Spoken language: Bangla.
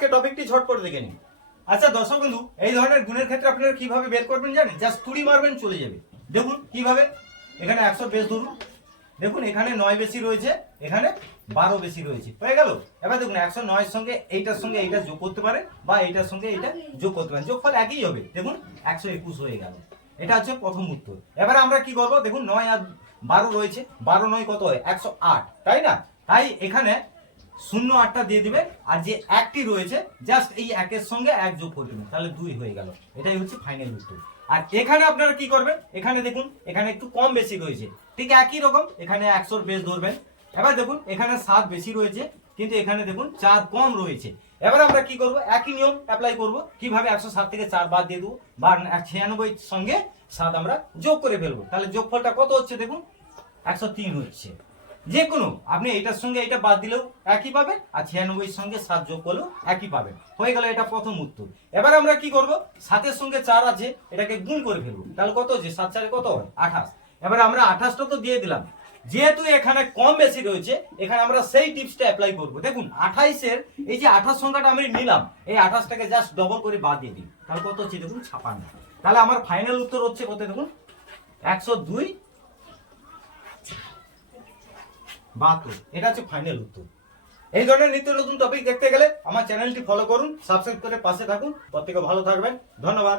আজকে টপিকটি ঝটপট দেখে নিন। আচ্ছা দর্শক বন্ধু, এই ধরনের গুণের ক্ষেত্রে আপনারা কিভাবে বের করবেন জানেন? জাস্ট তুড়ি মারবেন, চলে যাবে। দেখুন কিভাবে, এখানে 100 বেশ ধরুন, দেখুন এখানে 9 বেশি রয়েছে, এখানে 12 বেশি রয়েছে, হয়ে গেল। এবার দেখুন 109 এর সঙ্গে এইটার সঙ্গে এইটা যোগ করতে পারে, বা এইটার সঙ্গে এইটা যোগ করতে পারেন, যোগফল একই হবে। দেখুন 121 হয়ে গেল। এটা হচ্ছে প্রথম উত্তর। এবার আমরা কি করব, দেখুন 9 আর 12 রয়েছে, 12 9 কত হয়? 108, তাই না? তাই এখানে 08টা দিয়ে দিবেন, আর যে একটি রয়েছে জাস্ট এই একের সঙ্গে এক যোগ করে দিবেন, তাহলে 2 হয়ে গেল। এটাই হচ্ছে ফাইনাল উত্তর। আর এখানে আপনারা কি করবেন, এখানে দেখুন এখানে একটু কম বেশি রয়েছে, ঠিক একই রকম এখানে 100 বেশ ধরবেন। এবার দেখুন এখানে 7 বেশি রয়েছে, কিন্তু এখানে দেখুন 4 কম রয়েছে। এবার আমরা কি করব, একই নিয়ম অ্যাপ্লাই করব। কিভাবে? 107 থেকে 4 বাদ দিয়ে দেবো, বা 96 সঙ্গে 7 আমরা যোগ করে ফেলবো, তাহলে যোগফলটা কত হচ্ছে দেখুন 103 হচ্ছে। যে কোনো আপনি এইটার সঙ্গে এটা বাদ দিলেও একই পাবেন, আর 96 সঙ্গে 7 যোগ করলেও একই পাবেন। হয়ে গেল এটা প্রথম উত্তর। এবার আমরা কি করব, 7 সঙ্গে 4 আছে, এটাকে গুণ করে ফেলবো, তাহলে কত হচ্ছে? 7 4 কত হয়? 28। এবার আমরা 28টা তো দিয়ে দিলাম, যেহেতু এখানে কম বেশি রয়েছে, এখানে আমরা সেই টিপসটা অ্যাপ্লাই করব। দেখুন 28 এর এই যে 28 সংখ্যাটা আমি নিলাম, এই 28টাকে জাস্ট ডবল করে বাদ দিয়ে দিই, তাহলে কত হচ্ছে দেখুন 56। তাহলে আমার ফাইনাল উত্তর হচ্ছে কত দেখুন 102 72। এটা হচ্ছে ফাইনাল উত্তর। এই ধরনের নিত্য নতুন টপিক দেখতে গেলে আমার চ্যানেলটি ফলো করুন, সাবস্ক্রাইব করে পাশে থাকুন। প্রত্যেকে ভালো থাকবেন, ধন্যবাদ।